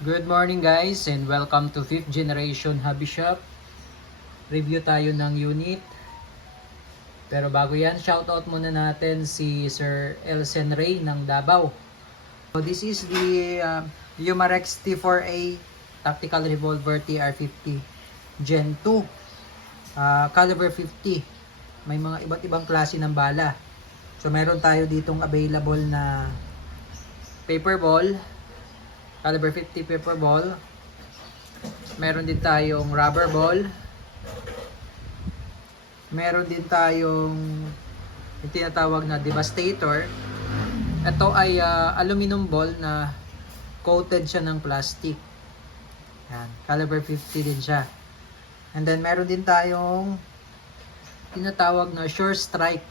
Good morning guys and welcome to 5th generation hobby shop. Review tayo ng unit. Pero bago yan, shoutout muna natin si Sir Elsen Ray ng Davao. So this is the Umarex T4A Tactical Revolver TR50 Gen 2 caliber 50. May mga iba't ibang klase ng bala. So meron tayo ditong available na paper ball, caliber 50 paper ball. Meron din tayong rubber ball. Meron din tayong yung tinatawag na devastator. Ito ay aluminum ball na coated siya ng plastic. Yan, caliber 50 din siya. And then meron din tayong tinatawag na Sure Strike.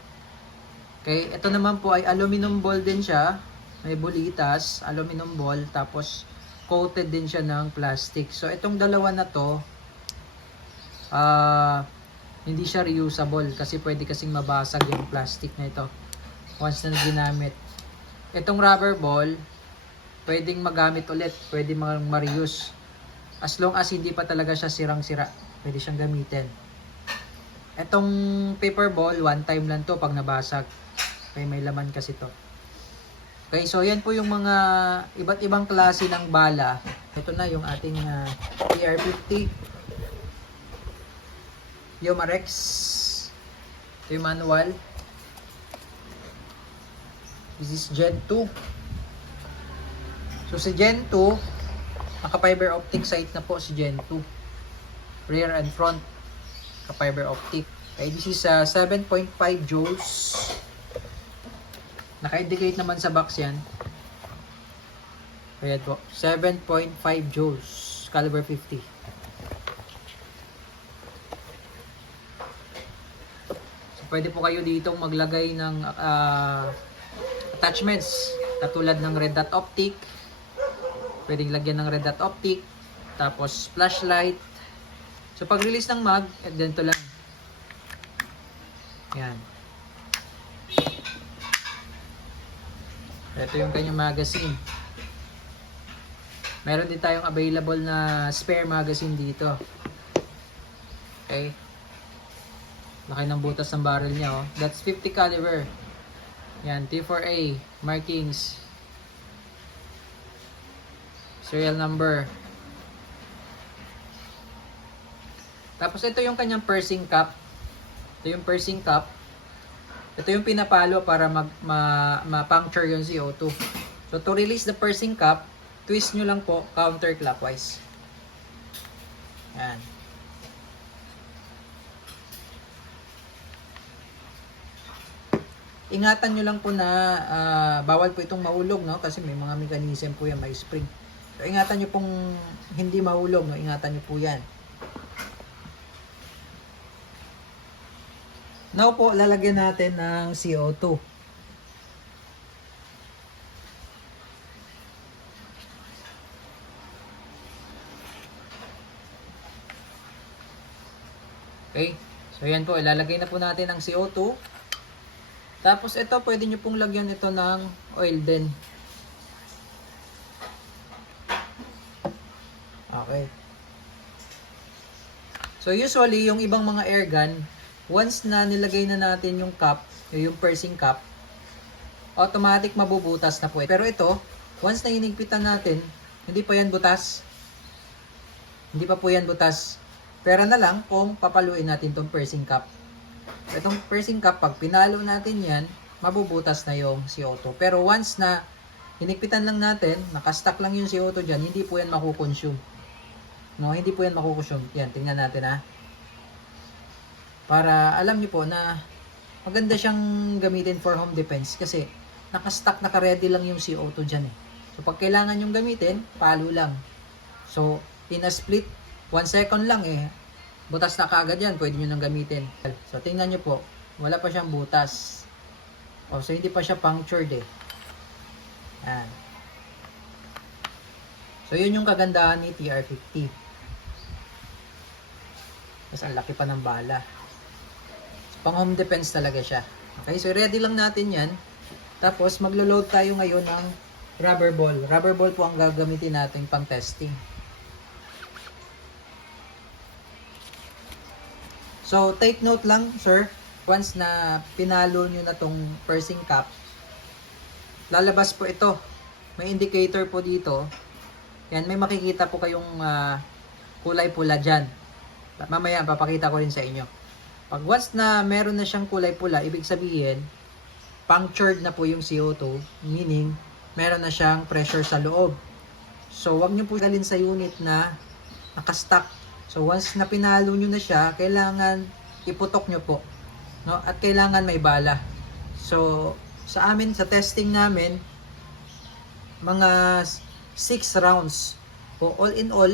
Okay, ito naman po ay aluminum ball din siya. May bulitas, aluminum ball, tapos coated din siya ng plastic. So itong dalawa na to, hindi siya reusable kasi pwede kasing mabasag yung plastic na ito once na ginamit. Itong rubber ball, pwedeng magamit ulit, pwede ma-reuse. As long as hindi pa talaga siya sirang-sira, pwede siyang gamitin. Itong paper ball, one time lang to pag nabasag. Okay, may laman kasi to. Okay, so yan po yung mga iba't ibang klase ng bala. Ito na yung ating TR50 Umarex. Ito yung manual. This is Gen 2. So si Gen 2, naka-fiber optic sight na po si Gen 2. Rear and front, naka-fiber optic. Okay, this is 7.5 joules. Naka-indicate naman sa box yan. Ayan po. 7.5 joules. Caliber 50. So, pwede po kayo ditong maglagay ng attachments. Katulad ng red dot optic. Pwedeng lagyan ng red dot optic. Tapos flashlight. So, pag release ng mag, ganito lang. Yan. Ito yung kanyang magazine. Meron din tayong available na spare magazine dito. Okay. Laki ng butas ng barrel niya, oh. That's 50 caliber. Yan, T4A markings. Serial number. Tapos ito yung kanyang pursing cap. Ito yung pursing cap. Ito yung pinapalo para ma-puncture yung CO2. So to release the pursing cap, twist nyo lang po counterclockwise. Yan. Ingatan nyo lang po na bawal po itong mahulog, no? Kasi may mga mechanism po yan, may spring. So ingatan nyo pong hindi mahulog, no? Ingatan nyo po yan. Now po, lalagyan natin ng CO2. Okay. So yan po, ilalagay na po natin ang CO2. Tapos ito, pwede nyo pong lagyan ito ng oil din. Okay. So usually, yung ibang mga air gun, once na nilagay na natin yung cap, yung pursing cap, automatic mabubutas na po. Pero ito, once na hinigpitan natin, hindi pa yan butas. Hindi pa po yan butas. Pera na lang kung papaluin natin itong pursing cap. Itong pursing cap, pag pinalo natin yan, mabubutas na yung CO2. Pero once na hinigpitan lang natin, nakastock lang yung CO2 dyan, hindi po yan makukonsume. No, hindi po yan makukonsume. Yan, tingnan natin ha. Para alam niyo po na maganda siyang gamitin for home defense kasi naka-stock, naka-ready lang yung CO2 dyan eh. So pag kailangan yung gamitin, palo lang. So in a split, 1 second lang eh, butas na kaagad yan, pwede nyo nang gamitin. So tingnan nyo po, wala pa siyang butas. O, so hindi pa siya punctured eh. Yan. So yun yung kagandahan ni TR50. Tapos ang laki pa ng bala. Pang home defense talaga siya. Okay, so ready lang natin yan. Tapos maglo-load tayo ngayon ng rubber ball. Rubber ball po ang gagamitin natin pang testing. So, take note lang, sir, once na pinalo nyo na tong pursing cap, lalabas po ito. May indicator po dito. Yan, may makikita po kayong kulay pula dyan. Mamaya, papakita ko rin sa inyo. Pag once na meron na siyang kulay pula, ibig sabihin, punctured na po yung CO2, meaning, meron na siyang pressure sa loob. So, wag nyo po galin sa unit na nakastock. So, once na pinalo nyo na siya, kailangan iputok nyo po. No? At kailangan may bala. So, sa amin, sa testing namin, mga 6 rounds. O all in all,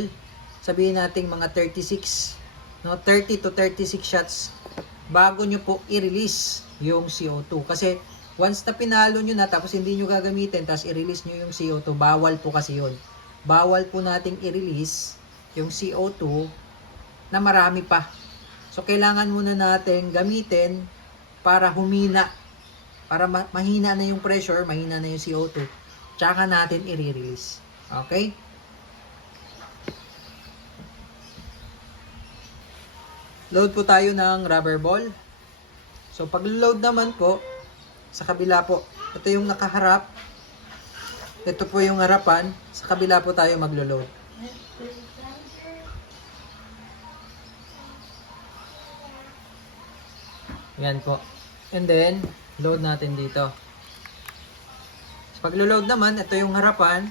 sabihin natin mga 36, no? 30 to 36 shots bago nyo po i-release yung CO2. Kasi, once na pinalo nyo na, tapos hindi nyo gagamitin, tapos i-release nyo yung CO2, bawal po kasi yun. Bawal po nating i-release yung CO2 na marami pa. So, kailangan muna natin gamitin para humina. Para mahina na yung pressure, mahina na yung CO2. Tsaka natin i-release. Okay? Load po tayo ng rubber ball. So, pag-load naman po, sa kabila po. Ito yung nakaharap. Ito po yung harapan. Sa kabila po tayo maglo-load. Yan po. And then, load natin dito. So, pag-load naman, ito yung harapan.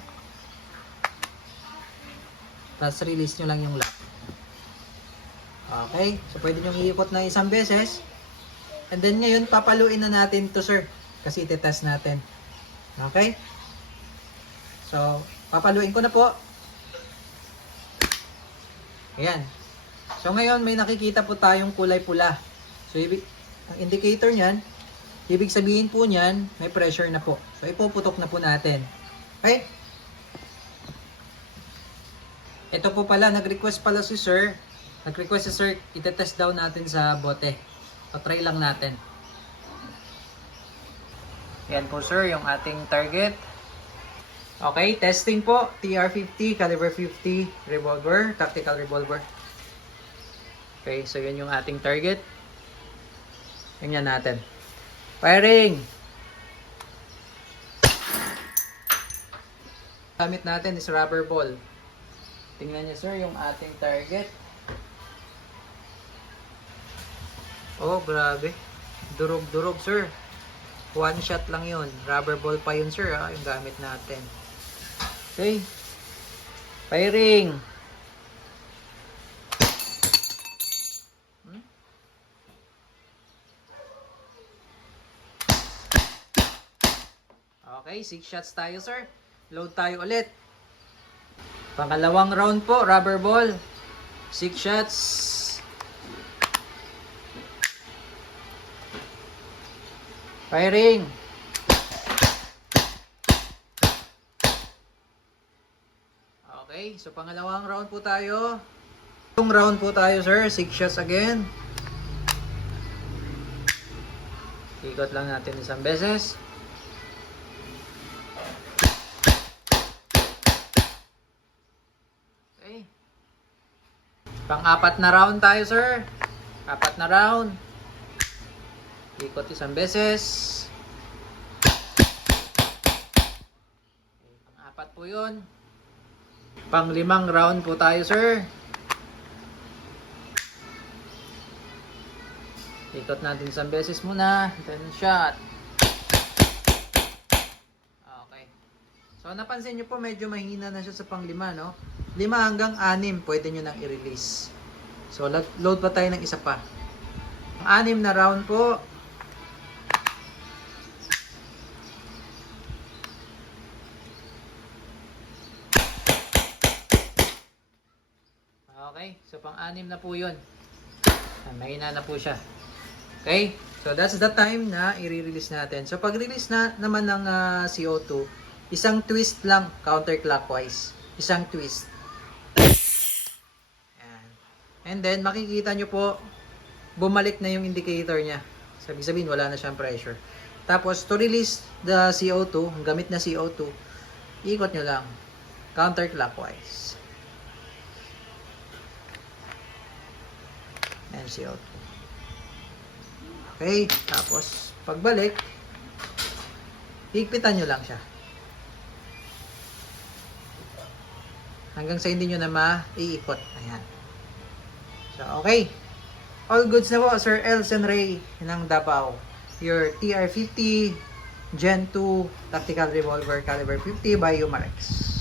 Tapos release nyo lang yung lock. Okay. So, pwede nyo iikot na isang beses. And then, ngayon, papaluin na natin to, sir. Kasi iti-test natin. Okay. So, papaluin ko na po. Ayan. So, ngayon, may nakikita po tayong kulay pula. So, ang indicator niyan, ibig sabihin po niyan, may pressure na po. So, ipuputok na po natin. Okay? Ito po pala, nag-request pala si sir. Nag-request si sir, itetest daw natin sa bote. So, try lang natin. Yan po sir, yung ating target. Okay, testing po. TR-50, caliber 50, revolver, tactical revolver. Okay, so yan yung ating target. Tingnan natin. Firing! Gamit natin is rubber ball. Tingnan niyo sir yung ating target. Oh, grabe. Durog-durog sir. One shot lang yun. Rubber ball pa yun sir yung gamit natin. Okay. Firing! Okay, 6 shots tayo sir. Load tayo ulit. Pangalawang round po, rubber ball. 6 shots. Firing. Okay, so pangalawang round po tayo. Itong round po tayo sir, 6 shots again. Ikot lang natin isang beses. Pang-apat na round tayo, sir. 4 na round. Ikot isang beses. Okay, pang-4 po yun. Pang-5 round po tayo, sir. Ikot natin isang beses muna. Then shot. Okay. So, napansin nyo po, medyo mahina na siya sa pang-5, no? 5 hanggang 6 pwede nyo nang i-release. So, load pa tayo ng isa pa. 6 na round po. Okay, so pang-6 na po yun. Mahina na po siya. Okay, so that's the time na i-release natin. So, pag-release na naman ng CO2, isang twist lang counterclockwise. Isang twist. And then, makikita nyo po, bumalik na yung indicator niya. Sabihin, wala na siyang pressure. Tapos, to release the CO2, gamit na CO2, Ikot nyo lang. Counterclockwise. And CO2. Okay, tapos pagbalik, higpitan nyo lang siya. Hanggang sa hindi nyo na maiikot. Ayan. So, okay. All goods na po, Sir Elsen Ray ng Davao. Your TR-50 Gen 2 Tactical Revolver Caliber 50 by Umarex.